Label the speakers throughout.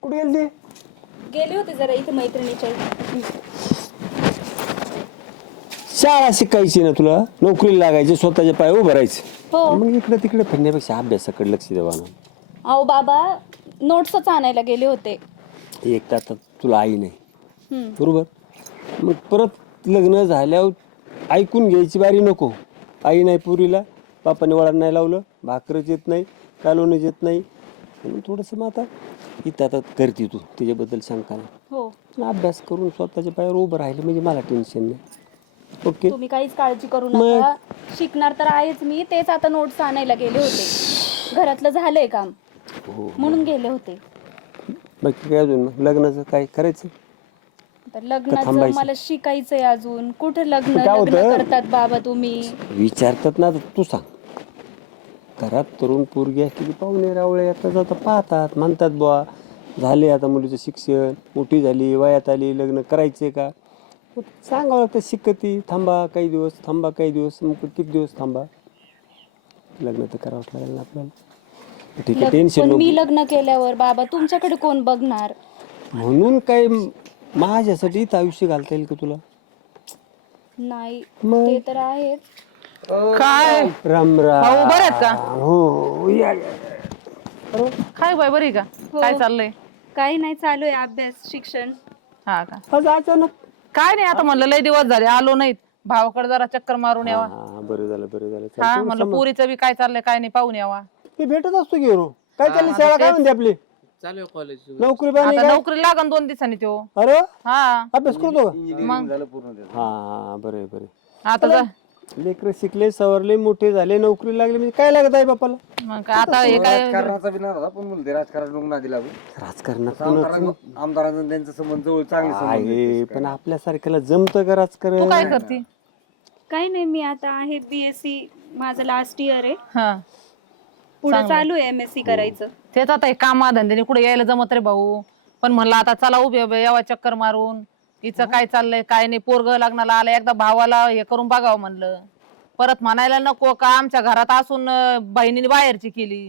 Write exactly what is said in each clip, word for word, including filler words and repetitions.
Speaker 1: कुठे गेली
Speaker 2: गेले होते जरा इथे मैत्रिणीच्या इथे.
Speaker 1: शाळा शिकायची ना तुला, नोकरीला लागायची, स्वतःच्या पाय उभं राहायचं.
Speaker 2: हो.
Speaker 1: मग इकडे तिकडे फिरण्यापेक्षा अभ्यासाकडे लक्ष द्यावा ना.
Speaker 2: अहो बाबा नोट्सच आणायला गेले होते.
Speaker 1: एक तर आता तुला आई नाही
Speaker 2: हम्म.
Speaker 1: बरोबर, मग परत लग्न झाल्यावर ऐकून घ्यायची बारी नको. आई नाही पुरीला, बापाने वळण नाही लावलं, भाकरच येत नाही, कालवणच येत नाही, म्हणून थोडंसं मग आता इथं आता करते तू, त्याच्याबद्दल शंका नाही.
Speaker 2: हो.
Speaker 1: अभ्यास करून स्वतःच्या पायावर उभं राहिलं म्हणजे मला टेन्शन नाही. ओके,
Speaker 2: तुम्ही काहीच काळजी करू नका, शिकणार तर आहेच मी. तेच आता नोट्स आणायला गेले होते, घरातलं झालंय काम
Speaker 1: हो.
Speaker 2: म्हणून गेले होते.
Speaker 1: बाकी काय अजून मग लग्नाचं काय करायचं?
Speaker 2: तर लग्नाचं
Speaker 1: थांबायचं?
Speaker 2: मला शिकायचंय अजून. कुठे लग्न
Speaker 1: काय
Speaker 2: लग्न
Speaker 1: होतं?
Speaker 2: करतात बाबा तुम्ही?
Speaker 1: विचारतात ना, आता तू सांग. घरात तरुण पोरगी असली की पाहुणे रावळे येतात जाता पाहतात, म्हणतात बुवा झाले आता मुलीचं शिक्षण, मोठी झाली, वयात आली, लग्न करायचे का? मग सांगावं लागतं शिकती, थांबा काही दिवस, थांबा काही दिवस. मग किती दिवस थांबा, लग्न तर करावंच लागेल ना आपल्याला. ठीक आहे,
Speaker 2: लग-
Speaker 1: टेन्शन
Speaker 2: पण
Speaker 1: नको.
Speaker 2: मी लग्न केल्यावर बाबा तुमच्याकडे कोण बघणार?
Speaker 1: म्हणून काय माझ्यासाठी इथं आयुष्य घालता येईल का तुला?
Speaker 2: नाही
Speaker 1: मग?
Speaker 2: ते तर आहेच.
Speaker 3: काय
Speaker 1: राम राम.
Speaker 3: भाऊ बरे आहेत का?
Speaker 1: हो हो, या या.
Speaker 3: काय बाय बरी का? काय चाललंय?
Speaker 2: काही नाही, चालू आहे अभ्यास शिक्षण.
Speaker 3: हा का?
Speaker 1: आज अचानक
Speaker 3: काय नाही, आता म्हणलं लय दिवस झाले आलो नाहीत, भावाकडे जरा चक्कर मारून यावा.
Speaker 1: हा, बरं झालं बरं झालं.
Speaker 3: हा
Speaker 1: चालतं,
Speaker 3: म्हणलं
Speaker 1: समज.
Speaker 3: पुरीचं बी काय चाललंय काय नाही पाहून यावा.
Speaker 1: ते भेटत असतो की रो. काय चालली शाळा, काय म्हणते आपली
Speaker 4: चालू कॉलेज
Speaker 1: नोकरी पाणी
Speaker 3: आता
Speaker 1: काय?
Speaker 3: नोकरी लागन दोन दिवसांनी तो.
Speaker 1: अरे
Speaker 3: हा
Speaker 1: अभ्यास करतो का?
Speaker 3: मग
Speaker 1: हा बरे बरे.
Speaker 3: आता जा-
Speaker 1: लेकर शिकले, सवरले, मोठे झाले, नोकरी लागली म्हणजे काय लागत आहे बापाला?
Speaker 3: मग काय आता हे काय
Speaker 4: राजकारणाचा बिना होता पण मुलगा राजकारण नको ना दिला
Speaker 1: राजकारणात
Speaker 4: आमदारांचा त्यांचा संबंध जवळ चांगले संबंध
Speaker 1: आहे, पण आपल्यासारख्याला जमतं का
Speaker 3: तू
Speaker 1: राजकारण?
Speaker 3: काय करते?
Speaker 2: काही नाही, मी आता आहे बीएससी, माझं लास्ट इयर आहे.
Speaker 3: हा
Speaker 2: पुढे चालू आहे एमएससी करायचं.
Speaker 3: तेच आता हे कामा धंद्याने कुठे यायला जमत रे भाऊ. पण म्हणलं आता चला उभे उभे यावा चक्कर मारून, हिचं काय चाललंय काय नाही, पोरग लग्नाला आलं, एकदा भावाला हे करून बघावं म्हणलं. परत म्हणायला नको का आमच्या घरात असून अं, बहिणीने बाहेरची केली.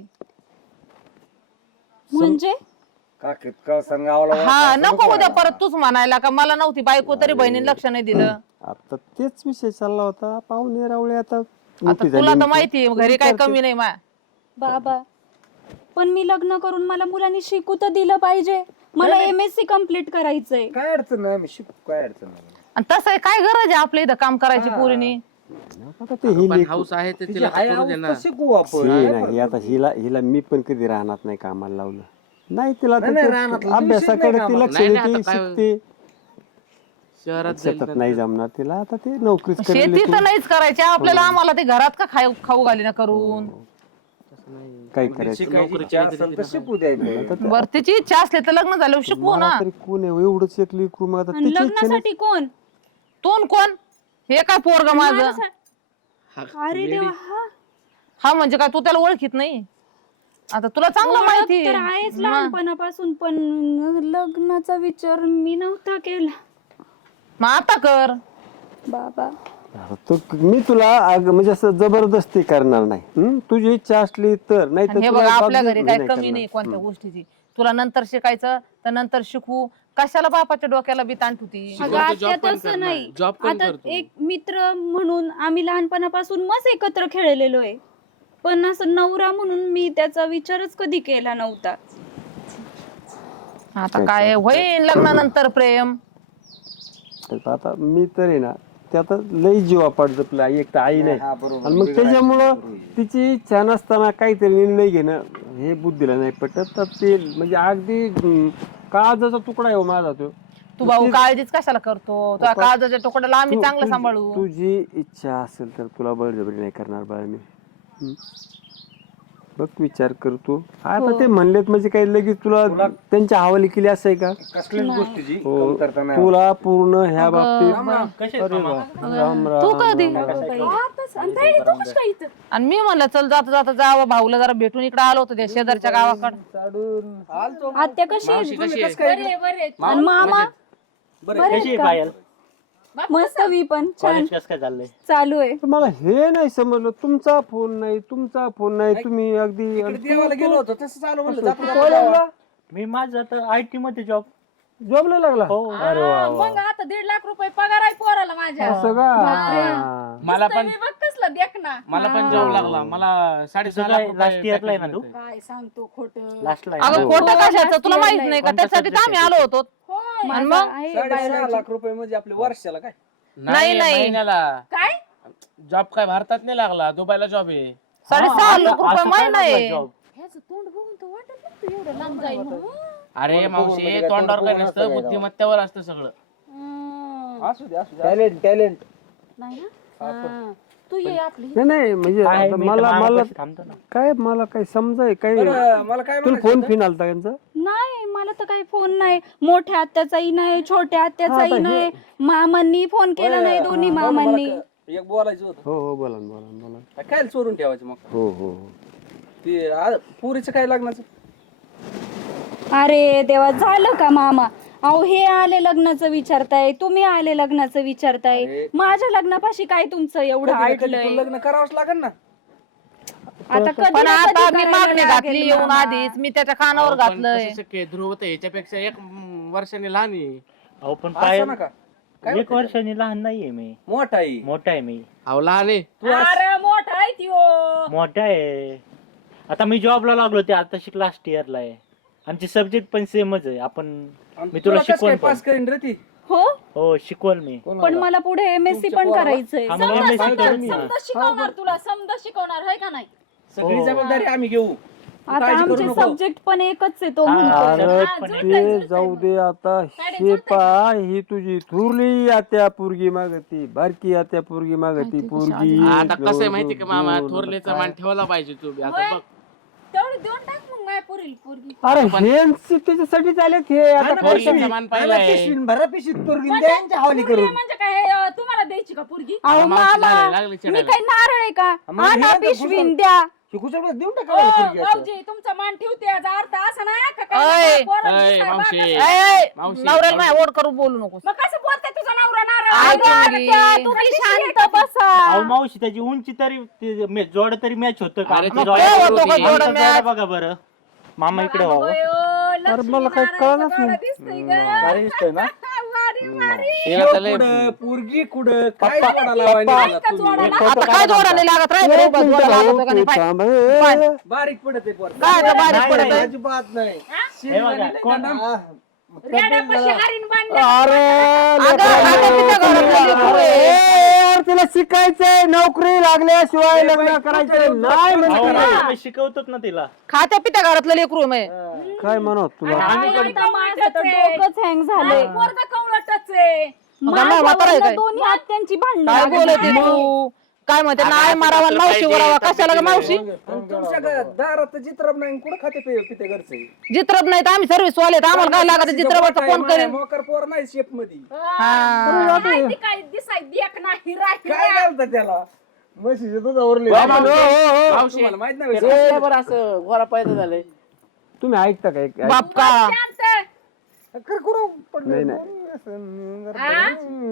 Speaker 2: म्हणजे
Speaker 4: काकीत का सांगावला
Speaker 3: हा नको उद्या परत तूच म्हणायला का मला नव्हती बायको तरी बहिणीने लक्ष नाही दिलं.
Speaker 1: आता तेच विषय चालला होता. पाहुणे रावळे आता
Speaker 3: आता
Speaker 1: मोठी
Speaker 3: तुला
Speaker 1: झाली.
Speaker 3: तर माहिती घरी काय कमी नाही मा.
Speaker 2: बाबा, पण मी लग्न करून मला मुलांनी शिकू तर दिलं पाहिजे. मला एमएससी कम्प्लीट करायचंय.
Speaker 4: काय अडचण नाही आम्ही शिकू, काय अडचण नाही.
Speaker 3: आणि तसं आहे, काय गरज आहे आपल्या इथं काम करायची पोरीनी?
Speaker 1: आता ते ही लेक-
Speaker 5: हाऊस आहे तर
Speaker 4: तिची
Speaker 5: तिला
Speaker 4: हाय
Speaker 5: तर करू दे ना.
Speaker 4: अवस्था शिकू आपण.
Speaker 1: हे नाही आता हिला हिला मी पण कधी राहणार नाही कामाला लावलं नाही तिला.
Speaker 4: नाही, नाही, रानातलं विषय
Speaker 1: अभ्यासाकडे
Speaker 4: नाही
Speaker 1: ती लक्ष
Speaker 5: नाही, नाही,
Speaker 1: देते,
Speaker 5: आता काय-
Speaker 1: शिकते.
Speaker 5: शहरात जाईल
Speaker 1: शेतात नाही जमणार तिला, आता ते नोकरीच करेल.
Speaker 3: शेती तर नाहीच करायची आपल्याला, आम्हाला ते घरात का खाऊ खाऊ घाली ना करून.
Speaker 1: काय करायचं?
Speaker 4: शिकायची इच्छा असेल तर शिकू द्यायचं.
Speaker 3: बर तिची इच्छा असली तर लग्न झाल्यावर शिकवू ना.
Speaker 1: मला तरी कोण आहे एवढंच एक लेकरू, मग आता
Speaker 2: आणि
Speaker 1: तिची इच्छा नाही.
Speaker 2: लग्नासाठी कोण?
Speaker 3: तोन कोण? हे काय पोरग माझं?
Speaker 2: माझ्यासा- अरे देवा, हा
Speaker 3: हा म्हणजे काय तू त्याला ओळखीत नाही? आता तुला चांगलं
Speaker 2: ओळख
Speaker 3: माहिती
Speaker 2: तर आहेच लहानपणापासून, पण लग्नाचा विचार मी नव्हता केला
Speaker 3: मग आता कर.
Speaker 2: बाबा.
Speaker 1: आता तो मी तुला आग- म्हणजे असं जबरदस्ती करणार नाही. हं? तुझी इच्छा असली तर, नाही तर
Speaker 3: हे
Speaker 1: तुला
Speaker 3: बघ आपल्या
Speaker 1: बाजू-
Speaker 3: घरी
Speaker 1: मी
Speaker 3: काय
Speaker 1: नाही
Speaker 3: कमी
Speaker 1: करणार.
Speaker 3: नाही कोणत्या गोष्टीची. तुला नंतर शिकायचं तर नंतर शिकू, कशाला बापाच्या डोक्याला बी ताण होती.
Speaker 2: अगं आत्या तसं नाही.
Speaker 5: जॉब पण
Speaker 2: आता
Speaker 5: करतो.
Speaker 2: एक मित्र म्हणून आम्ही लहानपणापासून मस्त एकत्र खेळलेलो आहे, पण असं नवरा म्हणून मी त्याचा विचारच कधी केला नव्हता.
Speaker 3: आता काय होईल लग्नानंतर प्रेम.
Speaker 1: तर आता मी तर आहे ना, ते आता लई जीवापाड जपला. एक तर आई नाही,
Speaker 4: हा, बरोबर.
Speaker 1: आणि मग त्याच्यामुळं तिची इच्छा नसताना काहीतरी निर्णय घेणं हे बुद्धीला नाही पटत. तर ते म्हणजे अगदी हं, काळजाचा तुकडा आहे हो माझा तो.
Speaker 3: तू भाऊ काळजीच कशाला करतो? तुझ्या काळजाच्या तुकड्याला आम्ही
Speaker 1: तू-
Speaker 3: चांगलं
Speaker 1: तुझी-
Speaker 3: सांभाळू.
Speaker 1: तुझी इच्छा असेल तर तुला बळजबरी नाही करणार बाळा मी. हं? बघ विचार करतो. आता ते म्हणलेत म्हणजे काही लगेच तुला त्यांच्या हवाली केली असं आहे का?
Speaker 4: कसल्याच गोष्टीची
Speaker 1: हो,
Speaker 4: कमतरता नाही.
Speaker 1: तुला पूर्ण ह्या बाबतीत अरे वा, राम राम.
Speaker 3: तू कधी? आणि मी म्हणलं चल जाता जाता जावं भाऊला जरा भेटून इकडे आलो होतो त्या शेजारच्या गावाकडे.
Speaker 2: आत्या कशी आहे? आणि मामा
Speaker 6: कशी पायल
Speaker 2: मस्त. मी पण छान
Speaker 6: कसं काय चाललंय?
Speaker 2: चालू आहे.
Speaker 1: तर मला हे नाही समजलं, तुमचा फोन नाही, तुमचा फोन नाही, तुम्ही अगदी
Speaker 4: देवाला गेलो होतो तसं चालू म्हणलं जाता जाता
Speaker 1: कॉलेजला
Speaker 6: मी माझं आता आय टी मध्ये जॉब.
Speaker 1: जॉबला लागला
Speaker 6: हो.
Speaker 1: अरे वा वा.
Speaker 7: मग आता दीड लाख रुपये पगार आहे पोराला माझ्या.
Speaker 1: असं का
Speaker 5: मला पण
Speaker 7: मी बघ कसलं देख ना.
Speaker 5: मला पण जॉब लागला. मला साडेसहा
Speaker 6: तुझं
Speaker 5: लाख
Speaker 6: काय
Speaker 5: रुपये
Speaker 6: last year ला आहे ना
Speaker 5: package
Speaker 6: तू?
Speaker 5: मिळतंय.
Speaker 7: काय सांगतो खोटं.
Speaker 6: लास्टला
Speaker 3: अगं खोटं कशाचं तुला माहित नाही का?
Speaker 6: कोणता
Speaker 3: त्यासाठी तर आम्ही आलो होतो.
Speaker 7: होय.
Speaker 3: आणि
Speaker 2: माझा
Speaker 3: मग
Speaker 2: आहे
Speaker 4: साडेसहा
Speaker 2: biology.
Speaker 4: लाख रुपये म्हणजे आपल्या वर्षाला काय?
Speaker 3: नाही, नाही.
Speaker 5: महिन्याला
Speaker 7: काय
Speaker 5: जॉब काय भारतात नाही लागला, दुबईला जॉब आहे.
Speaker 3: साडेसहा लाख रुपये महिना आहे.
Speaker 6: जॉब.
Speaker 7: ह्याचं तोंड बघून तर वाटत नाही तू एवढं लांब जाईल म्हणून.
Speaker 5: अरे
Speaker 4: म्हणजे
Speaker 5: मावशी
Speaker 4: काय
Speaker 5: तोंडावर
Speaker 4: तोंड
Speaker 5: काय
Speaker 4: बघून
Speaker 5: नसतं,
Speaker 4: असतं काय
Speaker 5: बुद्धिमत्तेवर असतं सगळं.
Speaker 7: हम्म.
Speaker 4: असू दे असू दे टॅलेंट टॅलेंट
Speaker 7: नाही ना हा. तू ये आपली.
Speaker 1: नाही नाही म्हणजे
Speaker 6: काय
Speaker 1: आता
Speaker 6: मी तर
Speaker 1: मला मला
Speaker 6: मामापाशी थांबतो ना.
Speaker 1: काय मला काय समजाय काय
Speaker 4: बरं मला काय
Speaker 1: तुला
Speaker 4: म्हणायचं
Speaker 1: फोन
Speaker 4: होतं?
Speaker 1: फिन आलता त्यांचा
Speaker 2: नाही मला तर काही फोन नाही. मोठ्या आत्याचाही नाही, छोट्या आत्याचाही
Speaker 1: हा, आता
Speaker 2: नाही, मामांनी फोन केला नाही, दोन्ही
Speaker 4: बरं, मला
Speaker 2: मामांनी.
Speaker 4: क- एक बोलायचं होतं.
Speaker 1: हो हो बोला ना, बोला ना, बोला ना.
Speaker 4: काय चोरून ठेवायचं मग
Speaker 1: हो हो हो
Speaker 4: ते आ- पुरीचं काय लग्नाचं?
Speaker 2: अरे देवा झालं का मामा? अहो हे आले लग्नाचं विचारताय, तुम्ही आले लग्नाचं विचारताय.
Speaker 4: अरे.
Speaker 2: माझ्या लग्नापाशी काय तुमचं एवढं
Speaker 4: कधी ना कधी
Speaker 2: ऐकलंय?
Speaker 4: तुला लग्न करावंच लागेल ना.
Speaker 2: आता कधी
Speaker 3: पण
Speaker 2: ना
Speaker 3: आता
Speaker 2: कधी
Speaker 3: मी
Speaker 2: करायला
Speaker 3: मागणी घातली
Speaker 2: लागेल
Speaker 3: येऊन
Speaker 2: मामा.
Speaker 3: आधीच. मी त्याच्या कानावर
Speaker 5: अहो, पण
Speaker 3: घातलंय.
Speaker 5: कसं शक्य आहे? ध्रुव तर याच्यापेक्षा एक म, वर्षाने लहान आहे.
Speaker 6: अहो पण काय
Speaker 4: असं नका काय
Speaker 6: एक
Speaker 4: म्हणते?
Speaker 6: वर्षांनी लहान नाहीये मी.
Speaker 4: मोठा आहे
Speaker 6: मोठा आहे मी.
Speaker 5: अहो लहान आहे.
Speaker 7: अरे मोठा आहे त्यो.
Speaker 6: मोठा आहे. आता मी जॉबला लागलो ते आता शिक लास्ट इयरला आहे. आमचे सब्जेक्ट पण सेमच आहे. आपण
Speaker 4: आणि
Speaker 6: मी तुला
Speaker 4: कसं काय
Speaker 6: शिकवण पण.
Speaker 4: पास करीन रे ती
Speaker 2: हो
Speaker 6: हो शिकवल मी.
Speaker 2: पण मला पुढे एमएससी
Speaker 4: तुमच्या
Speaker 2: पण
Speaker 4: पोराला?
Speaker 2: करायचंय.
Speaker 6: हा, मला
Speaker 7: समजा
Speaker 6: MSc
Speaker 7: समजा
Speaker 6: करून घ्या.
Speaker 7: समजा शिकवणार तुला समजा शिकवणार आहे का नाही.
Speaker 4: सगळी
Speaker 6: हो.
Speaker 4: जबाबदारी आम्ही घेऊ.
Speaker 2: आता
Speaker 4: काळजी करू
Speaker 2: आमचे
Speaker 4: नको.
Speaker 2: सब्जेक्ट पण एकच आहे तो
Speaker 6: हा,
Speaker 2: म्हणतो.
Speaker 1: अरे
Speaker 7: हा, जुळतंय,
Speaker 1: ते
Speaker 7: जुळतंय
Speaker 1: जाऊ
Speaker 7: मग.
Speaker 1: दे आता.
Speaker 7: साडे
Speaker 1: हे
Speaker 7: जुळतंय.
Speaker 1: पा ही तुझी थुरली आत्या पोरगी मागती, बारकी आत्या पोरगी मागती, पोरगी
Speaker 5: आता कसं आहे माहिती का मामा,
Speaker 1: दोन-
Speaker 5: थोरलेचा मान ठेवला पाहिजे तू बी. आता
Speaker 7: होय.
Speaker 5: बघ
Speaker 7: तेवढी देऊन टाक मग माझ्या पोरीला पोरगी.
Speaker 1: अरे हे त्याच्यासाठी चालेत हे आता
Speaker 5: थोरलेचा मान पाहिलाय.
Speaker 4: भरा पिशीत पोरगी त्यांच्या हवाली
Speaker 7: पोरगी
Speaker 4: करून
Speaker 7: म्हणजे काय अं, तुम्हाला द्यायची का पोरगी.
Speaker 2: अहो
Speaker 5: मावशी
Speaker 2: मामा
Speaker 5: लागले- लागले
Speaker 2: मी
Speaker 5: चिडायला.
Speaker 2: काय नारळ आहे का?
Speaker 4: मग
Speaker 2: आणा
Speaker 4: हे तर
Speaker 2: पिशवीन
Speaker 4: गुजर-
Speaker 2: द्या.
Speaker 4: शिकूच्या देऊन
Speaker 7: ओ,
Speaker 4: टाका मला पोरगी असं.
Speaker 7: भाऊजी तुमचा मान ठेवते याचा अर्थ असा नाही का
Speaker 3: ओय,
Speaker 7: काय पोरं
Speaker 5: ओय,
Speaker 7: दिसाय
Speaker 5: मावशी.
Speaker 7: बागा.
Speaker 3: ए,
Speaker 5: मावशी,
Speaker 3: नवऱ्याला माझ्या ओढ करून बोलू नकोस.
Speaker 7: मग कसं बोलते तुझा नवरा नारळ
Speaker 3: आई
Speaker 7: अगं,
Speaker 3: तुम्ही.
Speaker 7: त्या-
Speaker 2: तुम्ही
Speaker 7: कशी
Speaker 2: शांत
Speaker 7: आहे?
Speaker 2: बसा.
Speaker 6: अहो मावशी त्याची उंची तरी ते मे- जोड तरी मॅच होतं का?
Speaker 5: अरे
Speaker 6: आमचं
Speaker 5: ते
Speaker 6: जोड-
Speaker 5: काय
Speaker 3: होतं का
Speaker 5: होती?
Speaker 3: जोड?
Speaker 6: आमचं जोड बघा बरं. मामा इकडे व्हावं.
Speaker 7: होय, ओ, लक्ष्मी
Speaker 1: मला काही
Speaker 7: नारायणचं
Speaker 1: कळलंच
Speaker 7: गाणं
Speaker 1: नाही.
Speaker 7: दिसतंय गं.
Speaker 6: भारी दिसतंय ना?
Speaker 7: वारी, वारी.
Speaker 5: तिला तर लय-
Speaker 4: कुठं, पोरगी कुठं काय जोडा लावायला
Speaker 7: काय
Speaker 4: निघाला
Speaker 7: का
Speaker 4: तुम्ही?
Speaker 7: जोडाला?
Speaker 3: आता काय जोडाने लागत राहील रे, बस जोड लागत होतं का नाही? पाय.
Speaker 1: थांब, हे.
Speaker 4: बारीक पडत आहे पोरगी.
Speaker 3: काय आता बारीक
Speaker 6: नाही,
Speaker 3: पडत
Speaker 6: नाही.
Speaker 4: अजिबात नाही
Speaker 6: हे बघा, कोण-
Speaker 7: रेड्यापाशी हरीण बांधलं.
Speaker 1: अरे
Speaker 3: अगं, आता तिच्या घरातलं लेकरू आहे.
Speaker 1: ए, यार, तिला शिकायचंय, नोकरी लागल्याशिवाय लग्न करायचं नाही
Speaker 6: अहो,
Speaker 1: म्हणते.
Speaker 6: मावशी शिकवतोच ना तिला.
Speaker 3: खात्या पित्या घरातलं लेकरू आहे मी.
Speaker 1: काय म्हणत तुला
Speaker 7: आम्ही
Speaker 2: आता
Speaker 7: पण
Speaker 2: माझं तर डोकंच हँग झालंय.
Speaker 7: पोरगं कवळटच आहे.
Speaker 3: मग आम्हाला म्हातारं आहे
Speaker 2: माझ्यावरनं
Speaker 3: काय?
Speaker 2: दोन्ही आत्यांची भांडणं
Speaker 3: काय
Speaker 2: लागली.
Speaker 3: बोलते तू? काय म्हणते नाही मारावा मावशी वरावा कशाला ग मावशी?
Speaker 4: आणि तुमच्या घरात दारात जित्रब नाही कुठं खाते पे पिते घरचे
Speaker 3: जित्रब नाही तर आम्ही सर्व्हिस वाले तर आम्हाला काय लागत जित्रबाचं कोण करेल?
Speaker 4: मोकर पोर नाही शेप मध्ये
Speaker 7: हा, माहिती काय दिसाय देख ना हिरा
Speaker 4: काय
Speaker 7: हिरा.
Speaker 4: घालतात त्याला म्हशीचे दूध आवरले
Speaker 5: मावशी
Speaker 4: तुम्हाला माहित नाही
Speaker 5: हे
Speaker 4: होय?
Speaker 5: काय बरं असं गोरा पैदा झालंय.
Speaker 1: तुम्ही ऐकता काय ऐक-
Speaker 3: बाप का
Speaker 7: शांत.
Speaker 4: कर करू पडलं.
Speaker 1: नाही नाही
Speaker 7: हा?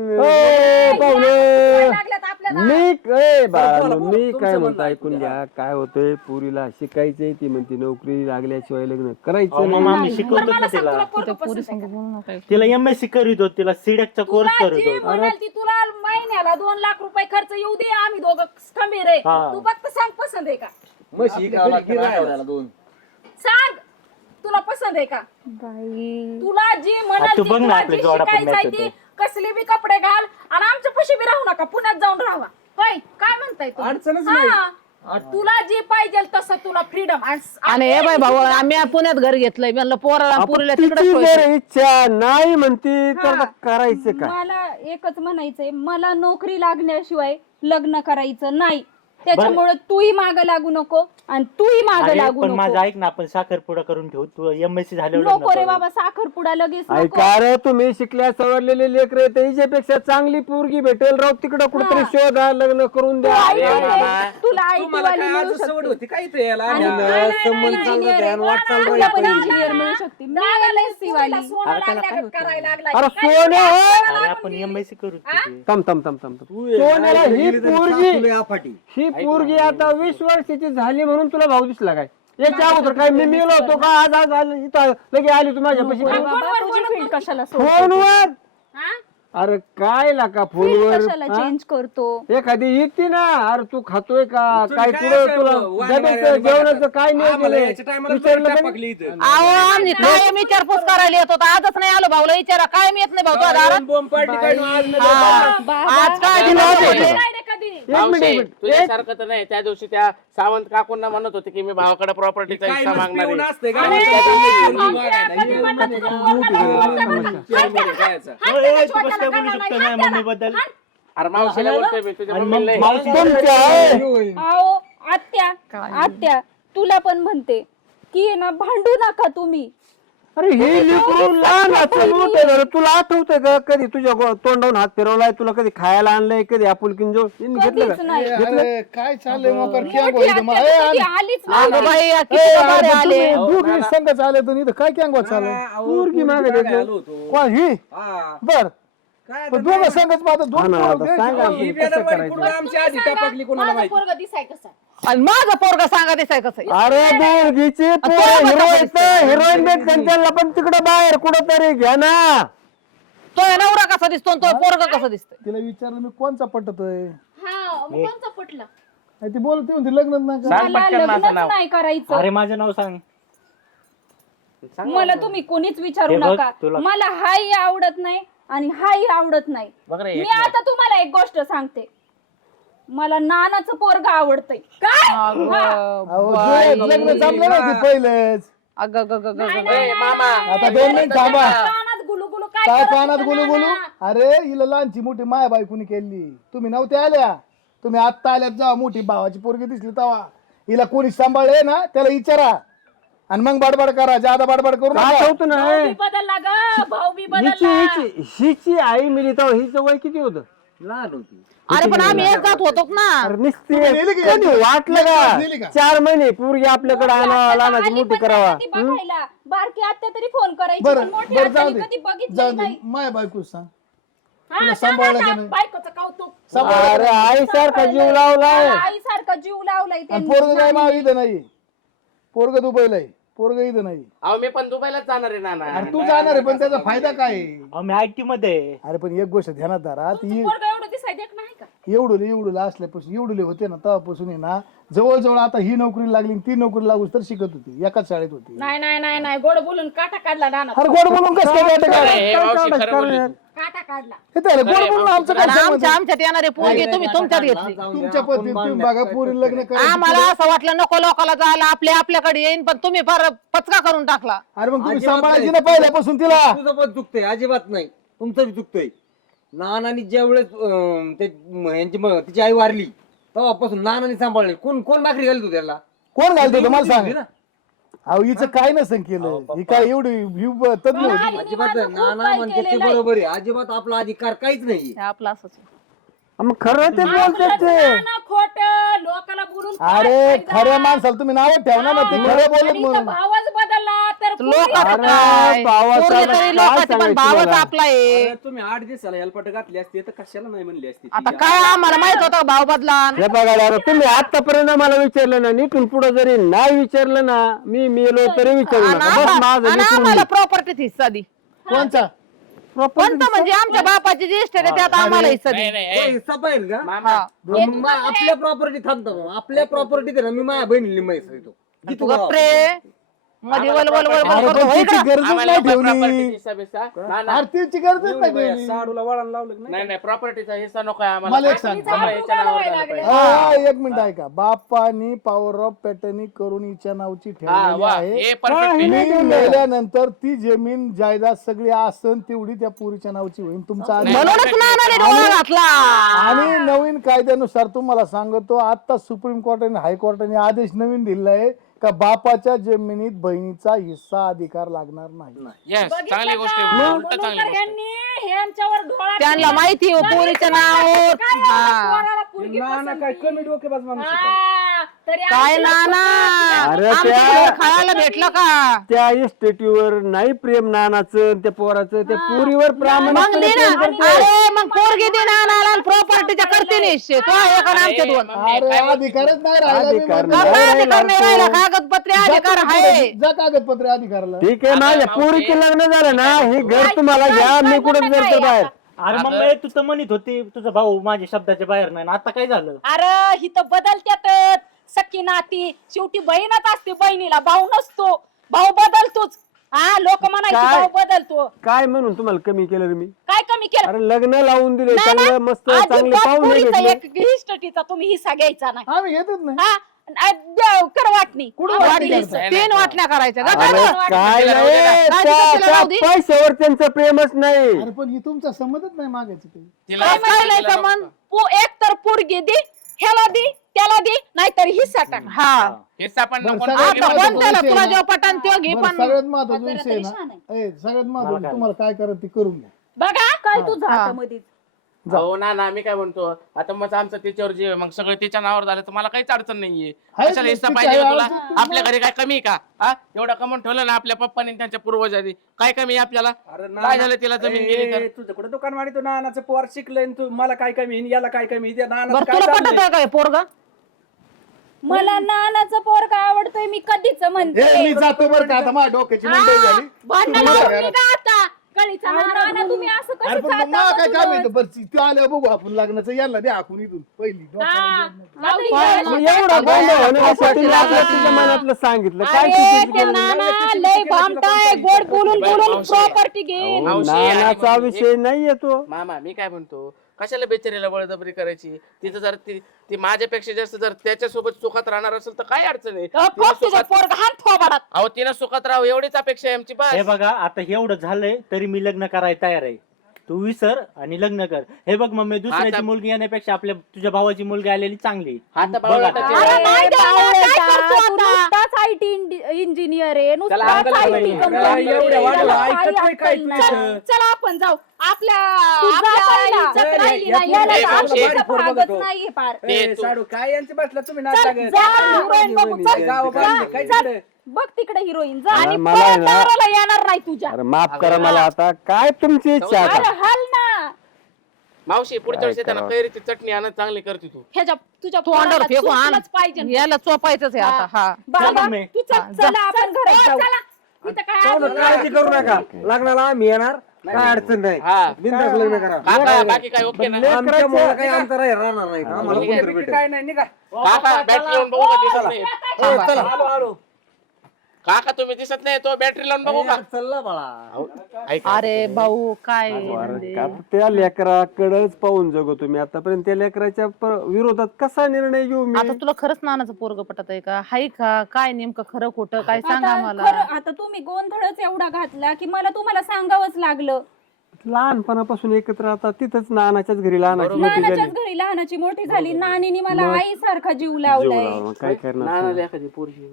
Speaker 1: ए, पाहुणे
Speaker 7: लागल्यात आपल्याला.
Speaker 1: मी ए बाळांनो,
Speaker 4: बोला, बोला,
Speaker 1: मी
Speaker 4: तुमचं
Speaker 1: काय
Speaker 4: म्हणणं
Speaker 1: म्हणतो
Speaker 4: आहे.
Speaker 1: ऐकून घ्या. काय होतंय पुरीला शिकायचंय, ती म्हणते नोकरी लागल्याशिवाय लग्न
Speaker 6: अहो,
Speaker 1: करायचं
Speaker 6: मामा
Speaker 1: नाही.
Speaker 6: आम्ही
Speaker 7: बरं,
Speaker 6: शिकवतोच
Speaker 7: मला
Speaker 6: ना
Speaker 7: सांग,
Speaker 6: तिला.
Speaker 7: तुला पोरगं पसंत आहे का?
Speaker 6: तिला एम एस सी करीत होत, तिला सिडॅकचा कोर्स
Speaker 7: तुला
Speaker 6: करत
Speaker 7: जी
Speaker 6: होत.
Speaker 7: म्हणाल ती तुला महिन्याला दोन लाख रुपये खर्च येऊ दे आम्ही दोघं खंबीर आहे.
Speaker 6: हा.
Speaker 7: तू फक्त सांग पसंत आहे का?
Speaker 4: म्हशी गावाला गिरायला दोन
Speaker 7: सांग तुला पसंत आहे का?
Speaker 2: बाई
Speaker 7: तुला जी म्हणाल
Speaker 6: आता तू
Speaker 7: ती
Speaker 6: बघ ना
Speaker 7: तुला
Speaker 6: आपले
Speaker 7: जी
Speaker 6: जोडा पण
Speaker 7: शिकायचं आहे
Speaker 6: match
Speaker 7: ती
Speaker 6: होतं.
Speaker 7: कसली बी कपडे घाल आणि आमच्या पशी बी राहू नका पुण्यात जाऊन राहावा. होय काय म्हणताय तू?
Speaker 4: अडचणच
Speaker 7: हा. तुला जे पाहिजे तसं तुला फ्रीडम
Speaker 3: आणि हे बाय भाऊ आम्ही पुण्यात घर घेतलंय म्हणलं पोराला
Speaker 1: आपण
Speaker 3: पुरीला
Speaker 1: तिची
Speaker 3: तिकडे
Speaker 1: जर इच्छा नाही म्हणती तर
Speaker 2: हा.
Speaker 1: आता करायचं काय?
Speaker 2: मला एकच म्हणायचंय, मला नोकरी लागण्याशिवाय लग्न करायचं नाही. त्याच्यामुळे तूही माग लागू नको आणि तूही माग
Speaker 6: अरे,
Speaker 2: लागू
Speaker 6: पण माझं
Speaker 2: नको.
Speaker 6: ऐक ना, आपण साखरपुडा करून ठेवू. तू एम एस सी झाल्यावर
Speaker 2: नको
Speaker 6: लग्न
Speaker 2: रे
Speaker 6: करू.
Speaker 2: बाबा, साखरपुडा लगेच नको.
Speaker 1: ऐका रे, तुम्ही शिकल्या सवरलेले लेकर त्याच्यापेक्षा चांगली पोरगी भेटेल राव. तिकडं कुठेतरी शोधा, लग्न करून द्या.
Speaker 2: तू
Speaker 5: अरे
Speaker 2: आय टी
Speaker 5: बाबा.
Speaker 2: आहे, तुला आय टी
Speaker 4: तुम्हाला
Speaker 2: वाली
Speaker 4: काय
Speaker 2: मिळू
Speaker 4: आज सवड
Speaker 2: शकते.
Speaker 4: होती काय इथे यायला
Speaker 2: आणि
Speaker 4: आम्हाला
Speaker 2: नाही, नाही,
Speaker 4: संबंध
Speaker 2: नाही,
Speaker 4: चालू
Speaker 2: engineer
Speaker 4: ध्यान वाट चालू
Speaker 2: तुला पण
Speaker 4: राहायची.
Speaker 2: इंजिनियर मिळू शकते. मी
Speaker 7: लागलंय
Speaker 2: एस सी वाली.
Speaker 7: सोनं लागल्यागत करायला लागलाय.
Speaker 1: अरे
Speaker 7: काय
Speaker 1: सोने हो.
Speaker 6: अरे आपण एम एस सी करू तिथे.
Speaker 1: थांब थांब थांब थांब थांब.
Speaker 4: तू ये,
Speaker 1: सोन्याला
Speaker 4: नाही
Speaker 1: ही
Speaker 4: गेली तरी
Speaker 1: पोरगी
Speaker 4: सासूला या फाटी.
Speaker 1: ही पोरगी आता वीस वर्षाची झाली म्हणून तुला भाऊ दिसला काय? याच्या अगोदर काय मी मेलो होतो का आज आज आली इथं लगे आली तू माझ्या पैसे
Speaker 2: बाबा तुझी फील्ड कशाला सोड
Speaker 1: फोनवर
Speaker 7: हा?
Speaker 1: अरे काय लाका
Speaker 2: फील्ड
Speaker 1: फोनवर
Speaker 2: कशाला
Speaker 1: हा?
Speaker 2: चेंज करतो
Speaker 1: एखादी येते ना अरे तू खातोय का
Speaker 4: तुझं
Speaker 1: काय
Speaker 4: काय
Speaker 1: पुढं
Speaker 4: काय
Speaker 1: तुला
Speaker 4: वाणी
Speaker 1: डब्याचं,
Speaker 4: मारायला बघा.
Speaker 1: जेवणाचं काय नाही
Speaker 4: आम्हाला
Speaker 1: केलंय?
Speaker 4: याच्या टायमाला
Speaker 1: विचारलं
Speaker 4: बरं
Speaker 1: का
Speaker 4: टापकली इथं.
Speaker 3: अहो आम्ही काय विचारपूस करायला येत होता आजच नाही आलो भाऊला विचारा काय मी येत नाही भाऊ तुझ्या
Speaker 4: काय
Speaker 3: दारात
Speaker 4: बोंब पाडली काय ना आज नाही
Speaker 3: हा.
Speaker 2: बाबा
Speaker 3: आज काय
Speaker 1: तुला
Speaker 3: दिलं
Speaker 1: होतं?
Speaker 3: होतं?
Speaker 7: नाही रे कधी
Speaker 1: एक मिनिट
Speaker 5: मावशी,
Speaker 1: एक मिनिट एक-
Speaker 5: तुझ्यासारखं तर नाही. त्या दिवशी त्या सावंत काकूंना म्हणत होते की मी भावाकडे प्रॉपर्टीचा
Speaker 4: काय
Speaker 5: हिस्सा
Speaker 4: मस्त
Speaker 5: मागणार
Speaker 4: पिऊन
Speaker 5: आहे.
Speaker 4: असते का?
Speaker 7: अरे,
Speaker 4: त्या दोन्ही
Speaker 7: भाऊ,
Speaker 4: मुली बघायला.
Speaker 7: कधी
Speaker 4: ही
Speaker 7: म्हणलं
Speaker 4: मोठी
Speaker 7: तुझं
Speaker 4: मोठी
Speaker 7: पोरगा
Speaker 4: मोठी
Speaker 7: नव्हतं
Speaker 4: मोठी
Speaker 7: का?
Speaker 4: चेअरमन जायचं.
Speaker 6: ए, तू कसं काय बोलू शकतो नाही मम्मी बद्दल
Speaker 5: अरे मावशीला बोलतोय मी तुझ्या
Speaker 6: आणि मग
Speaker 5: मम्मीला
Speaker 6: मावशी
Speaker 1: तुमच्या आहे.
Speaker 2: आओ आत्या आत्या तुला पण म्हणते की आहे ना भांडू नका तुम्ही
Speaker 1: अरे हे लेकरू लहान असं मोठं झालं तुला आठवतंय का कधी तुझ्या गो- तोंडावून हात फिरवलाय तुला कधी खायला आणलंय कधी आपुलकीन जो घेतलं
Speaker 2: कधीच
Speaker 1: का
Speaker 2: नाही
Speaker 8: अरे काय चाललंय मग
Speaker 2: मोठी आत्या तर कधी आलीच
Speaker 3: अगं
Speaker 2: नाही
Speaker 3: बाई या किती बरे आले
Speaker 8: दोघी संघच आले तर इथं काय कॅंगवा चालू
Speaker 4: अहो,
Speaker 1: पोरगी मागे
Speaker 4: पोरगी
Speaker 1: देतो.
Speaker 4: आलो होतो.
Speaker 8: कोण ही
Speaker 4: हा.
Speaker 8: बर
Speaker 4: काय
Speaker 8: पण
Speaker 4: आता
Speaker 8: दोघं
Speaker 4: नाही.
Speaker 8: संघच माझं
Speaker 1: हा
Speaker 8: दोन
Speaker 1: ना,
Speaker 8: पोरं
Speaker 1: आता
Speaker 8: द्यायची.
Speaker 1: सांगा.
Speaker 4: ही
Speaker 1: कसं
Speaker 4: बेदरवाडी
Speaker 1: करायचं?
Speaker 4: कुठं आमच्या आधी टापकली कोणाला
Speaker 7: माझं
Speaker 4: माहिती.
Speaker 7: पोरगं दिसाय कसं
Speaker 3: आणि माझं पोरगा सांगा दिसाय कसं आहे?
Speaker 1: अरे दोघीचे
Speaker 3: तो बघा
Speaker 1: हिरोईन
Speaker 3: कसं
Speaker 1: हिरोईन भेट त्यांच्याला पण तिकडं बाहेर कुठं तरी घ्या ना
Speaker 3: तो नवरा कसा दिसतो आणि तो पोरगा कसं दिसतोय
Speaker 8: तिला विचारलं मी कोणचा पटतोय
Speaker 7: हा मग कोणचं पटलं
Speaker 8: आणि ती बोलते म्हणते लग्न नाही का?
Speaker 5: सांग
Speaker 2: मला
Speaker 5: पटकन माझं
Speaker 2: लग्नच
Speaker 5: नाव.
Speaker 2: नाही करायचं
Speaker 6: अरे माझं नाव सांग
Speaker 2: मला तुम्ही कोणीच विचारू
Speaker 6: हे बघ,
Speaker 2: नका
Speaker 6: तुला-
Speaker 2: मला हाही आवडत नाही आणि हाही आवडत नाही
Speaker 5: बघ रे,
Speaker 2: मी
Speaker 5: एक
Speaker 2: आता तुम्हाला एक गोष्ट सांगते मला नानाचं पोरग आवडतंय काय
Speaker 3: अगं
Speaker 8: अहो,
Speaker 3: बाई.
Speaker 8: जुळ्यात लग्न जमलं ना ती पहिलेच
Speaker 3: अगं ग ग ग ग.
Speaker 5: ए, मामा
Speaker 8: आता दोन मिनिट थांबा
Speaker 7: कानात गुलू गुलू काय
Speaker 8: काय
Speaker 7: करत
Speaker 8: कानात
Speaker 7: होतं
Speaker 8: गुलू गुलू
Speaker 7: नाना?
Speaker 8: अरे हिला लहानची मोठी माया बायकोनी केली तुम्ही नव्हते आल्या तुम्ही आत्ता आल्यात जेव्हा मोठी भावाची पोरगी दिसली तेव्हा हिला कोणी सांभाळले ना त्याला विचारा आणि मग बडबड करा जादा बडबड करू नका
Speaker 1: आठवतो ना
Speaker 7: भाऊ बी बदलला ग भाऊ बी
Speaker 1: हिची
Speaker 7: बदलला
Speaker 1: हिची हिची आई मिली तेव्हा हिचं वय किती होतं
Speaker 4: लहान होती.
Speaker 3: अरे पण आम्ही एक जात होतो ना
Speaker 1: अरे नुसती
Speaker 8: तुम्ही नेली की
Speaker 1: कधी
Speaker 8: एक-
Speaker 1: वाटलं
Speaker 8: एक दिवस नेली
Speaker 1: का
Speaker 8: का?
Speaker 1: चार महिने पूर्वी आपल्याकडे
Speaker 2: मोठी
Speaker 1: आणावं
Speaker 2: आत्या तर
Speaker 1: लहानाची
Speaker 2: आली
Speaker 1: मोठी
Speaker 2: पण
Speaker 1: करावा
Speaker 2: नाही कधी बघायला बारकी आत्या तरी फोन करायची
Speaker 8: बरं
Speaker 2: पण मोठी
Speaker 8: बरं जाऊ
Speaker 2: आत्याने
Speaker 8: दे
Speaker 2: कधी बघितलं
Speaker 8: जाऊ दे
Speaker 2: नाही
Speaker 8: माया बायको सांग
Speaker 7: हा,
Speaker 8: तुला
Speaker 7: सांगा
Speaker 8: सांभाळलं
Speaker 7: आता,
Speaker 8: का नाही?
Speaker 7: बायकोचं कौतुक
Speaker 8: सांभाळलं
Speaker 1: अरे
Speaker 8: का नाही?
Speaker 1: आई सारखा जीव लावलाय
Speaker 2: आई सारखा जीव लावलाय
Speaker 8: आणि
Speaker 2: त्यांनी.
Speaker 8: पोरग काय माव इथं नाही पोरग दुबईला आहे पोरग इथं नाही
Speaker 5: अहो मी पण दुबईलाच जाणार आहे नाना
Speaker 8: अरे तू जाणार आहे पण त्याचा फायदा काय आहे?
Speaker 6: अहो, मी आयटी मध्ये आहे.
Speaker 8: अरे पण एक गोष्ट ध्यानात धरा ती
Speaker 7: तुमचं पोरगं एवढं दिसाय देत नाही का
Speaker 8: एवढुले एवढुले असल्यापासून एवढुले होते ना तेव्हापासून आहे ना जवळजवळ आता ही नोकरी लागली आणि ती नोकरी लागू तर शिकत होती एकाच शाळेत होती
Speaker 7: नाही नाही नाही नाही गोड बोलून काटा काढला नाना
Speaker 8: अरे गोड बोलून कसं काय वाटतं
Speaker 5: अरे,
Speaker 8: काय?
Speaker 5: हे मावशी खरं बोलली तू.
Speaker 7: काटा काढला
Speaker 8: हे त्याला गोड बोलून आमचं काय
Speaker 3: आणि
Speaker 8: संबंध?
Speaker 3: आमच्या आमच्यात येणारे पोरगी तुम्ही तुमच्यात घेतली
Speaker 8: तुमच्या पद्धतीने तुम्ही बघा पोरी लग्न करा
Speaker 3: आम्हाला असं वाटलं नको लोकाला जायला आपल्या आपल्याकडे येईन पण तुम्ही फार पचका करून टाकला
Speaker 8: अरे मग तुम्ही
Speaker 4: अजिबात
Speaker 8: सांभाळायची
Speaker 4: नाही.
Speaker 8: ना पहिल्यापासून तिला
Speaker 4: तुझं पण चुकतंय अजिबात नाही तुमचं बी चुकतंय नानानी ज्या वेळेस अं, ते म- यांची म- तिची आई वारली तेव्हापासून नानानी सांभाळले कोण कोण भाकरी घाली तू त्याला
Speaker 8: कोण घालतो तुम्हाला
Speaker 4: होती
Speaker 8: सांग
Speaker 4: ना.
Speaker 8: अहो हिचं काय नसेल केलं ही काय एवढी ही ब- तज्ञ होती
Speaker 2: आईने
Speaker 4: अजिबात
Speaker 2: माझं खूप
Speaker 4: नाना
Speaker 2: काय
Speaker 4: म्हणते ते
Speaker 2: केलेलं आहे.
Speaker 4: बरोबर आहे अजिबात आपला अधिकार काहीच नाही
Speaker 3: हे आपलं असंच आहे.
Speaker 1: मग खरं ते बोलतात ते
Speaker 7: खोट लोकाला बोलून काय
Speaker 8: अरे
Speaker 7: फायदा?
Speaker 8: खऱ्या माणसाला तुम्ही नावं ठेवणार ना ते खरं बोलत
Speaker 7: आणि इथं
Speaker 8: म्हणून
Speaker 7: भावच बदलला तर
Speaker 3: लोकाचं
Speaker 1: अरे,
Speaker 3: काय?
Speaker 1: भावाचं
Speaker 3: पोरगी
Speaker 1: आता
Speaker 3: तरी
Speaker 1: काय
Speaker 3: लोकाची पण
Speaker 1: सांगायचं
Speaker 3: भावच
Speaker 1: मला?
Speaker 3: आपला आहे
Speaker 4: अरे, तुम्ही आठ दिवसाला हेल्पट घातली असती तर कशाला नाही म्हणली असती ती?
Speaker 3: आता काय आम्हाला माहित होतं भाव बदला
Speaker 1: हे बघा अरे तुम्ही आतापर्यंत मला विचारलं ना इथून पुढे जरी नाही विचारलं ना मी मेलो तरी विचारू
Speaker 3: आणि
Speaker 1: नका बस
Speaker 3: आम्हा-
Speaker 1: माझं
Speaker 3: आणि
Speaker 1: विचारून
Speaker 3: आम्हाला
Speaker 1: घे.
Speaker 3: प्रॉपर्टीत हिस्सा दी
Speaker 8: कोणचा
Speaker 3: कोणतं म्हणजे आमच्या बापाची जी इस्टेट आहे त्यात आम्हाला हिस्सा
Speaker 5: नाही
Speaker 3: दी
Speaker 5: नाही
Speaker 4: तो
Speaker 5: ए,
Speaker 4: हिस्सा पाहिजे का
Speaker 5: मामा
Speaker 3: हा.
Speaker 4: मग मा- आपल्या प्रॉपर्टी थांबतो आपल्या प्रॉपर्टी ना मी माझ्या बहिणीला माहिती येतो
Speaker 3: तू गप्रे मध्ये वल वल वल
Speaker 8: अरे
Speaker 3: वल
Speaker 8: पण
Speaker 3: करतो. होय
Speaker 8: तिची
Speaker 3: का?
Speaker 8: गरजच
Speaker 5: आम्हाला
Speaker 8: नाही
Speaker 5: प्रॉपर्टीचा
Speaker 8: ठेवली
Speaker 5: हिस्सा बिस्सा नाना
Speaker 8: आरतीची गरजच नाही ठेवली
Speaker 4: साडूला वळण लावलं का नाही?
Speaker 5: नाही नाही प्रॉपर्टीचा हिस्सा नको आहे
Speaker 8: मला
Speaker 5: आम्हाला
Speaker 8: एक सांग.
Speaker 5: आम्हाला याच्या नावावर झालं पाहिजे.
Speaker 8: हा, एक मिनिट ऐका बापानी पॉवर ऑफ पॅटर्नी करून हिच्या नावची
Speaker 5: हा
Speaker 8: ठेवलेली
Speaker 5: वा
Speaker 8: आहे
Speaker 5: हे परफेक्ट
Speaker 8: मी मेल्यानंतर ती जमीन जायदाद सगळी असन तेवढी त्या पुरीच्या नावची होईल तुमचा अधिकार.
Speaker 3: म्हणूनच नानाने डोळा घातला
Speaker 8: आणि नवीन कायद्यानुसार तुम्हाला सांगतो आता सुप्रीम कोर्टाने हायकोर्टाने आदेश नवीन दिला आहे का बापाच्या जमिनीत बहिणीचा हिस्सा अधिकार लागणार नाही
Speaker 5: येस चांगली गोष्ट आहे.
Speaker 7: म्हणून
Speaker 5: उलट चांगली
Speaker 7: तर
Speaker 5: गोष्ट आहे.
Speaker 7: ह्यांनी ह्यांच्यावर डोळा
Speaker 3: त्यांना माहिती हो पोरीच्या नावावर
Speaker 7: काय
Speaker 3: हा.
Speaker 7: पोराला पोरगी
Speaker 4: नाना
Speaker 7: पसंत
Speaker 4: काय
Speaker 7: नाही.
Speaker 4: कमी डोकेबाज माणूस आहे.
Speaker 7: हा, तरी
Speaker 3: काय
Speaker 7: आमची
Speaker 3: नाना
Speaker 1: अरे
Speaker 3: आमच्या
Speaker 1: त्या-
Speaker 3: घरी खायला भेटलं का
Speaker 1: त्या इस्टेटीवर नाही प्रेम नानाचं त्या पोराचं त्या पोरीवर
Speaker 3: मग
Speaker 1: प्रामाणिकपणे
Speaker 3: दे ना
Speaker 1: प्रेम करते.
Speaker 3: अरे मग पोरगी दे नानाला प्रॉपर्टीच्या करते निश्चित तो आहे का आमचे दोन
Speaker 8: अरे अधिकारच नाही राहिला मी
Speaker 1: अधिकार
Speaker 8: म्हणतो.
Speaker 1: नाही.
Speaker 3: कसला
Speaker 1: राहिला
Speaker 3: अधिकार नाही
Speaker 1: तो.
Speaker 3: राहिला कागदपत्रे
Speaker 8: जा
Speaker 3: अधिकार
Speaker 8: तुम्ही
Speaker 3: आहे
Speaker 8: पुढे, जा कागदपत्र अधिकारला.
Speaker 1: ठीक आहे माझ्या पोरीचं लग्न झालं ना हे घर तुम्हाला घ्या मी कुठे जर बाहेर
Speaker 6: अरे मग तू तर म्हणत होती तुझा भाऊ माझ्या शब्दाच्या बाहेर नाही, आता काय झालं?
Speaker 7: अरे ही तर बदलत्यात सख्खी नाती, शेवटी बहीणच असते, बहिणीला भाऊ नसतो, भाऊ बदलतोच. हा लोक म्हणायचे
Speaker 1: काय?
Speaker 7: भाऊ बदलतो.
Speaker 1: काय म्हणून तुम्हाला कमी केलं रे मी
Speaker 7: काय कमी केलं?
Speaker 1: अरे लग्न लावून दिले
Speaker 7: नाही,
Speaker 1: चांगलं
Speaker 7: नाही.
Speaker 1: मस्त चांगले
Speaker 7: अजिबात
Speaker 1: पाहुणे
Speaker 7: पोरीचा
Speaker 1: घेतले
Speaker 7: एक हिस्टटीचा तुम्ही हिस्सा घ्यायचा नाही.
Speaker 8: आम्ही घेतच नाही.
Speaker 7: हा आ, द्या- कर वाटणी.
Speaker 8: कुठं
Speaker 7: आम्हाला
Speaker 8: वाटणी
Speaker 7: हिस्सा.
Speaker 8: करता?
Speaker 3: तीन वाटण्या करायच्या का?
Speaker 1: अरे काय
Speaker 5: तिला
Speaker 1: नाही
Speaker 5: राहू दे ना.
Speaker 3: राहू दे,
Speaker 1: त्या-
Speaker 3: तिला
Speaker 1: त्या
Speaker 3: राहू दे.
Speaker 1: पैशावर त्यांचं प्रेमच नाही
Speaker 8: अरे पण ही तुमचा संमतच नाही मागायचं काही.
Speaker 5: तिला
Speaker 3: काय
Speaker 5: तिला
Speaker 3: पाहिलंय
Speaker 5: नको.
Speaker 3: संबंध?
Speaker 7: पो- एक तर पोरगी दे, ह्याला दे, त्याला दे, नाहीतर हिस्सा टाक.
Speaker 3: हा
Speaker 5: हिस्सा पण
Speaker 8: बरं,
Speaker 5: नको.
Speaker 8: सगळ्यात
Speaker 3: आता
Speaker 8: महत्त्वाचा
Speaker 3: कोण त्याला
Speaker 8: विषय
Speaker 3: तुला
Speaker 8: ना-
Speaker 3: जेव्हा पटान तेव्हा घे
Speaker 8: बरं,
Speaker 3: पण
Speaker 8: सगळ्यात महत्वाचा
Speaker 2: जरा
Speaker 8: विषय
Speaker 2: तरी
Speaker 8: ना
Speaker 2: छान आहे.
Speaker 8: ए, सगळ्यात
Speaker 6: मला
Speaker 8: महत्वाचं
Speaker 6: काय
Speaker 8: तुम्हाला काय करायचं ते करून घ्या.
Speaker 7: बघा
Speaker 2: काय तुझं
Speaker 3: हा.
Speaker 2: हातामध्ये
Speaker 5: हो ना ना मी काय म्हणतो आता मग आमचं त्याच्यावर जे मग सगळं त्याच्या नावावर झालं तर मला काहीच अडचण नाहीये
Speaker 8: आहे
Speaker 5: कशाला हिस्सा
Speaker 8: तिच्या
Speaker 5: पाहिजे हो तुला
Speaker 8: आईवर
Speaker 5: आपल्या घरी काय कमी आहे का हा एवढा कमवून ठेवलं ना आपल्या पप्पाने त्यांच्या पूर्वजांनी काय कमी आहे आपल्याला काय झालं तिला जमीन गेली तर
Speaker 9: तुझं कुठं दुकान वाणी तू नानाचं पोर शिकलंय आणि तू मला काय कमी आहे, याला काय कमी आहे, त्या नानाचं
Speaker 3: बरं
Speaker 9: काय
Speaker 3: तुला
Speaker 9: चाललंय?
Speaker 3: पटत काय पोरगा
Speaker 2: मला नानाचा पोरगा आवडतोय मी कधीच
Speaker 8: ए,
Speaker 2: म्हणते
Speaker 8: मी जातो बरं का आता माझ्या डोक्याची मंडई झाली
Speaker 7: भांडण
Speaker 8: तुम्हाला
Speaker 7: लावून
Speaker 8: काय
Speaker 7: निघा आता. गळीचा
Speaker 2: अहो,
Speaker 7: नारळ
Speaker 2: नाना तुम्ही असं
Speaker 8: अरे
Speaker 2: कसं
Speaker 8: पण मग
Speaker 2: चालता
Speaker 8: मला काय काम
Speaker 2: बसून?
Speaker 8: येतं बरं ते आल्यावर बघू आपण लग्नाचं यायला दे हाकून इथून पहिली डोक्याला
Speaker 7: हा.
Speaker 8: जेवण नाही.
Speaker 7: लावून
Speaker 3: काय
Speaker 7: निघा.
Speaker 1: मग एवढं गोंधळ होण्यासाठी मी आपल्या तुझ्या मनातलं सांगितलं काय
Speaker 7: अरे
Speaker 1: चुकीचं
Speaker 7: ते
Speaker 1: केलं?
Speaker 7: नाना लय भामटाय, गोड बोलून बोलून प्रॉपर्टी घेईन.
Speaker 1: अहो,
Speaker 5: मावशी आहे
Speaker 1: नानाचा
Speaker 5: म्हणून
Speaker 1: विषय नाहीये तो
Speaker 5: मामा मी काय म्हणतो कशाला बेचारीला बळजबरी करायची तिथं जर ती ती माझ्यापेक्षा जास्त जर त्याच्यासोबत सुखात राहणार असेल तर काय अडचण आहे
Speaker 7: अहो,
Speaker 5: तिनं
Speaker 7: बघ तुझा
Speaker 5: सुखात-
Speaker 7: पोरगा हात थोबाडात.
Speaker 5: अहो तिनं सुखात राहावं एवढीच अपेक्षा आहे आमची
Speaker 6: हे
Speaker 5: बस
Speaker 6: बघा आता हे एवढं झालंय तरी मी लग्न करायला तयार आहे. तू विसर आणि लग्न कर. हे बघ मम्मी दुसऱ्याची
Speaker 5: आता-
Speaker 6: मुलगी येण्यापेक्षा आपल्या तुझ्या भावाची मुलगी आलेली चांगली.
Speaker 5: आता
Speaker 6: बघा.
Speaker 5: बावळटाचे-
Speaker 7: अरे नाही देणार, काय करतो
Speaker 2: तू
Speaker 7: आता?
Speaker 2: नुसताच आय टी इंजिनियर आहे
Speaker 9: त्याला
Speaker 2: नुसताच
Speaker 9: अंगाला
Speaker 2: आय
Speaker 9: नाही.
Speaker 2: टी
Speaker 9: अगं, एवढ्या वाढलं, ऐकत नाही काय तू
Speaker 7: चल
Speaker 9: इथं?
Speaker 7: चला आपण जाऊ आपल्या
Speaker 2: तू जा
Speaker 7: आपल्या
Speaker 2: पहिला.
Speaker 7: इज्जत
Speaker 9: ए,
Speaker 7: राहिली
Speaker 9: या
Speaker 7: नाही.
Speaker 9: पोराला
Speaker 7: याला
Speaker 5: ए, मावशी.
Speaker 2: आमचा
Speaker 9: पोरगं
Speaker 2: भागच
Speaker 9: तो.
Speaker 2: नाहीये पार
Speaker 5: ते
Speaker 9: ए,
Speaker 5: तू-
Speaker 9: साडू काय यांची बसला तुम्ही नाच
Speaker 7: चल,
Speaker 9: लागत
Speaker 7: जा, हिरोईन बघू, चल.
Speaker 9: गाव बांधले, काय
Speaker 2: जा.
Speaker 9: तिकडे?
Speaker 2: बघ तिकडे हिरोईन जा
Speaker 1: मला-
Speaker 7: आणि
Speaker 1: मला आहे
Speaker 7: परत
Speaker 1: ना-
Speaker 7: दाराला येणार नाही तुझ्या.
Speaker 1: अरे माफ करा मला आता काय तुमची इच्छा
Speaker 7: अरे
Speaker 1: आता
Speaker 7: हल ना
Speaker 5: मावशी पुढच्या
Speaker 1: काय
Speaker 5: वर्षी त्यांना
Speaker 1: करावं?
Speaker 5: कैरीची चटणी आणत चांगली करते तू
Speaker 7: ह्याच्या तुझ्या
Speaker 3: तोंडावर
Speaker 7: पोराला
Speaker 3: फेकून आण
Speaker 7: चुकलंच पाहिजे.
Speaker 3: याला चोपायचंच आहे आता हा
Speaker 7: बाबा
Speaker 6: मम्मी.
Speaker 7: तू चल,
Speaker 3: हा, जा.
Speaker 7: चला आपण घरात जाऊ. इथं काय
Speaker 4: पाहुणं,
Speaker 7: अजून
Speaker 4: काळजी करू नका लग्नाला आम्ही येणार काय अडचण नाही
Speaker 5: हा
Speaker 4: बिनधास्त लग्न करा
Speaker 5: काका बाकी काय ओके ना
Speaker 4: आमच्या मुलाला काही अंतर आहे, राहणार नाही आम्हाला
Speaker 5: ठीक आहे,
Speaker 4: कोणतरी भेटेल.
Speaker 9: काय नाही निघा
Speaker 5: काका बॅटरी लावून बघू का दिसत नाही
Speaker 4: ए, चला.
Speaker 9: आलो आलो
Speaker 5: काका तुम्ही दिसत नाही तो बॅटरी लावून बघू का
Speaker 4: चल बाळा
Speaker 5: ऐका.
Speaker 3: अरे भाऊ काय
Speaker 1: अरे का तर त्या लेकराकडेच पाहून जगतो मी आतापर्यंत त्या लेकराच्या पर- विरोधात कसा निर्णय घेऊ मी
Speaker 3: आता तुला खरंच नानाचं पोरग पटत आहे का हाय का काय नेमकं खरं खोटं काय सांगा
Speaker 2: आता
Speaker 3: मला
Speaker 2: खरं आता तुम्ही गोंधळच एवढा घातला की मला तुम्हाला सांगावंच लागलं
Speaker 1: लहानपणापासून एकत्र राहतात तिथंच नानाच्याच घरी लहानाची मोठी झाली
Speaker 2: लहानाच्याच घरी लहानाची मोठी झाली नानीने मला
Speaker 1: मग-
Speaker 2: आई सारखा जीव
Speaker 1: जीव
Speaker 2: लावलाय
Speaker 1: लावा, मग काय करणार
Speaker 5: नानाला एखादी पोरगी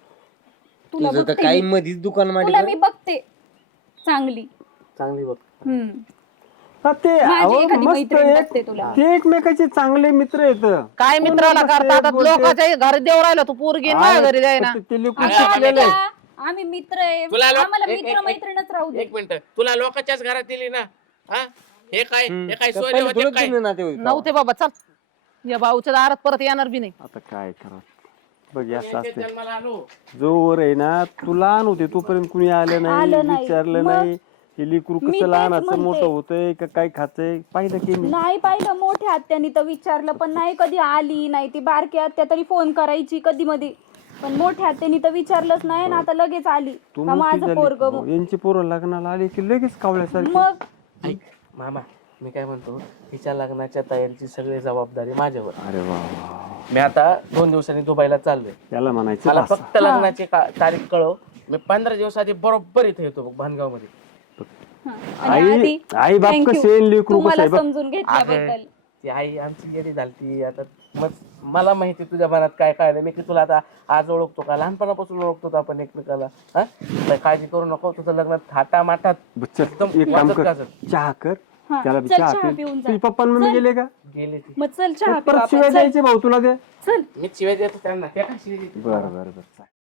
Speaker 2: तुला
Speaker 4: तुझं तर
Speaker 2: बघते
Speaker 4: काही
Speaker 2: मी.
Speaker 4: मधीच दुकान
Speaker 2: तुला
Speaker 4: मांडलं
Speaker 2: मी बघते चांगली
Speaker 5: चांगली बघ
Speaker 2: हम्म
Speaker 1: हा, ते
Speaker 2: माझी
Speaker 1: अहो,
Speaker 2: एखादी
Speaker 1: मस्त
Speaker 2: मैत्रीण
Speaker 1: एक-
Speaker 2: बघते तुला.
Speaker 1: ते एकमेकाचे चांगले मित्र आहेत
Speaker 3: काय मित्राला
Speaker 1: कोणाला
Speaker 3: करतात
Speaker 1: ते बोलते.
Speaker 3: लोकांच्या घरी देव राहिला तू पोरगी माझ्या घरी जाय ना
Speaker 1: ते- ते लेकरू
Speaker 5: अगं,
Speaker 1: शिकलेलं आहे.
Speaker 2: आता आम्ही मित्र आहे
Speaker 5: तुला लो-
Speaker 2: आम्हाला
Speaker 5: एक- एक-
Speaker 2: मित्र
Speaker 5: एक-
Speaker 2: मैत्रीणच राहू दे
Speaker 5: एक मिनिट तुला लोकांच्याच घरात दिली ना हा हे काय हे काय सोयरे
Speaker 4: पहिले
Speaker 5: होते
Speaker 4: तुलाच
Speaker 5: काय
Speaker 4: जुने नाते होते.
Speaker 3: नव्हते बाबा चल या भाऊच्या दारात परत येणार बी नाही
Speaker 1: आता काय करा बघ हे असं
Speaker 5: त्यांच्या
Speaker 1: असते
Speaker 5: जन्माला आलो
Speaker 1: जोवर आहे ना तू लहान होते तोपर्यंत कुणी आलं नाही
Speaker 2: आलं नाही.
Speaker 1: विचारलं
Speaker 2: मग
Speaker 1: नाही हे लेकरू
Speaker 2: मी
Speaker 1: कसं
Speaker 2: तेच
Speaker 1: लहानाचं
Speaker 2: म्हणते.
Speaker 1: मोठं होतंय का काय खातंय पाहिलं की मी
Speaker 2: नाही पाहिलं मोठ्या आत्यानी तर विचारलं पण नाही कधी आली नाही ती बारकी आत्या तरी फोन करायची कधी मध्ये पण मोठ्या आत्यानी तर विचारलंच नाही ना आता लगेच आली
Speaker 1: तू
Speaker 2: का
Speaker 1: मोठी
Speaker 2: माझं
Speaker 1: झाली.
Speaker 2: पोरग
Speaker 1: हो, यांची पोरं लग्नाला आली की लगेच कावल्यासारखी
Speaker 2: मग
Speaker 5: ऐक मामा मी काय म्हणतो तिच्या लग्नाच्या तयारीची सगळी जबाबदारी माझ्यावर
Speaker 1: अरे वा वा.
Speaker 5: मी आता दोन दिवसांनी दुबईला चाललोय
Speaker 1: याला म्हणायचं
Speaker 5: मला
Speaker 1: असं.
Speaker 5: फक्त लग्नाची का- तारीख कळव मी पंधरा दिवस आधी बरोबर इथे येतो भानगाव मध्ये
Speaker 2: हा. आणि
Speaker 1: आई
Speaker 2: आधी
Speaker 1: आई बाप
Speaker 2: thank you.
Speaker 1: कसे आहे, लेकरू
Speaker 2: तू
Speaker 1: कसं
Speaker 2: मला
Speaker 1: आहे बघ.
Speaker 2: समजून घेतल्याबद्दल
Speaker 5: ती आई आमची गेली झालती आता मग मला माहिती तुझ्या मनात काय काय नाही मी की तुला आता आज ओळखतो का लहानपणापासून ओळखतो आपण एकमेकाला हा तर काळजी करू नको तुझं लग्न थाटा माटात
Speaker 1: बच्चा,
Speaker 5: एकदम
Speaker 1: एक काम
Speaker 5: वाजत
Speaker 1: कर
Speaker 5: गाजत.
Speaker 1: चहा कर
Speaker 2: हा,
Speaker 1: त्याला बी
Speaker 2: चल
Speaker 1: चहा
Speaker 2: चहा
Speaker 1: पी
Speaker 2: पिऊन जा.
Speaker 1: तुझे पप्पा आणि मम्मी
Speaker 2: चल.
Speaker 1: गेले का
Speaker 5: गेले ते.
Speaker 2: मग चल चहा पिऊ
Speaker 1: परत
Speaker 2: आपण,
Speaker 1: शिवाय
Speaker 2: चल.
Speaker 1: द्यायचे भाऊ तुला ते
Speaker 2: चल
Speaker 5: मी शिवाय देतो त्यांना, त्या काय शिवाय देतो?
Speaker 1: बरं बरं बरं